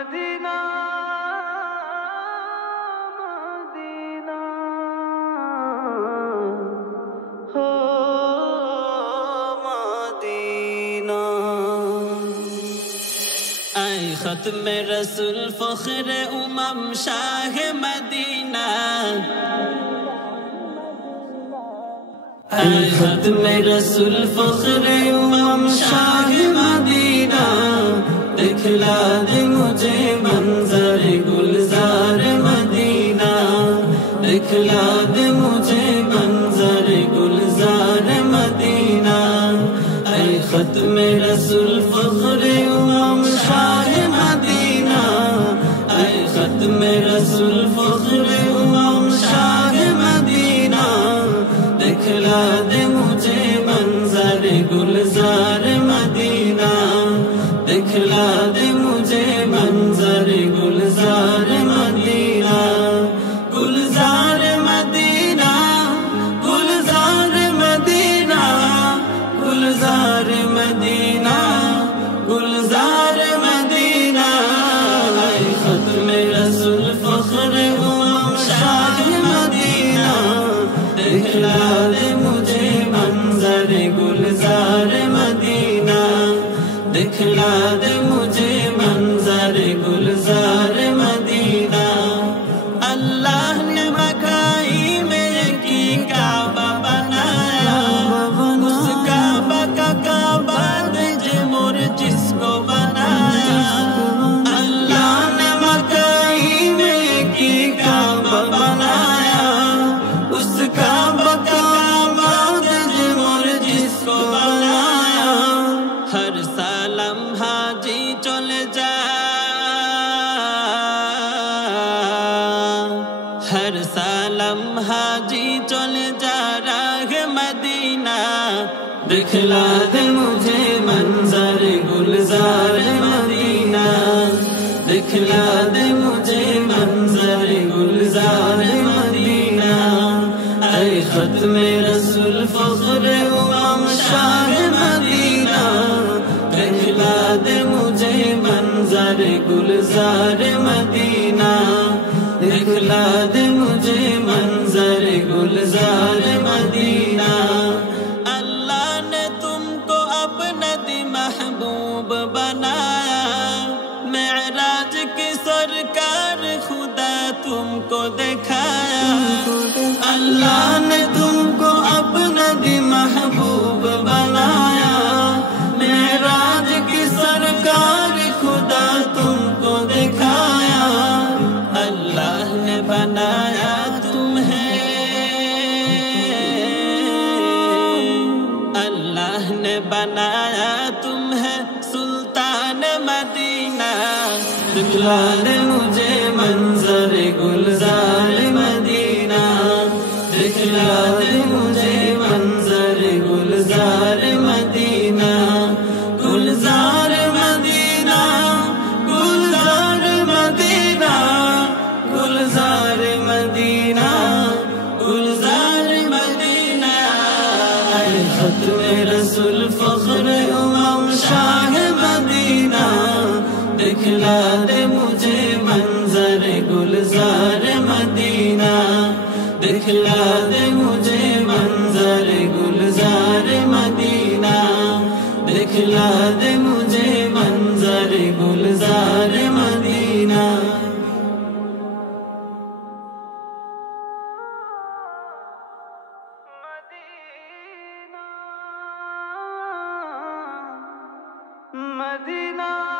Medina Medina हो Medina. आए खत्म रसूल फख्र उमम शाह मदीना, आए खत्म रसूल फख्र उमम शाह मदीना। दिखला दे मुझे मंजर गुलजार मदीना, दिखला दे मुझे मंजर गुलजार मदीना। ऐ खत्म रसूल फख्र उमम शाह मदीना, ऐ खत्म रसूल फख्र उमम शाह मदीना। दिखला दे मुझे मंजर गुलजार मदीना, दिखला दे मुझे मंजर गुलजार मदीना। गुलजार मदीना गुलजार मदीना गुलजार मदीना गुलजार मदीना। खत्म रसूल फख्र उमम शाह मदीना, दिखला दे मुझे मंजर गुलजार मदीना, दिखला दे मुझे मंजर गुलजार मदीना। अल्लाह ने मकाई में की काबा बनाया, उस काबा का काबा दे मोर जिसको बनाया। अल्लाह ने मकाई में की काबा बनाया, उस काबा का काबा दे मोर जिसको बनाया। हर सालम हाजी चले जा, हर सालम हाजी चले जा राह मदीना। दिखला दे मुझे मंजर गुलजार मदीना, दिखला दे मुझे मंजर गुलजार मदीना। ऐ खत्म रसूल फख्र उमम शाह मदीना, दिखला दे मुझे मंजर गुलजार मदीना, दिखला दे मुझे मंजर गुलजार मदीना। अल्लाह ने तुमको अपना दी महबूब बनाया, मेराज की सरकार खुदा तुमको दिखाया। अल्लाह ने तुमको अपना दी महबूब बनाया, मेराज की सरकार खुदा तुमको दिखाया। अल्लाह ने बनाया तुम्हें, अल्लाह ने बनाया तुम्हें सुल्तान मदीना। दिखला दे मुझे मंजर गुलजार मदीना, दिखला दे मुझे मंजर गुलजार मदीना। गुलजार मदीना गुलजार मदीना गुलजार मदीना गुलजार मदीना। खत्म रसूल फख्र उमम शाह मदीना, दिखला दे मुझे मंजर गुलजार मदीना, दिखला दे मुझे मंजर गुलजार मदीना, दिखला दे मुझे मंजर गुलजार मदीना। Medina Medina.